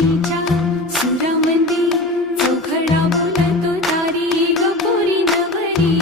मुंबईच्या सुरामंदी चोखडा बोलतो तारी गपोरी नवरी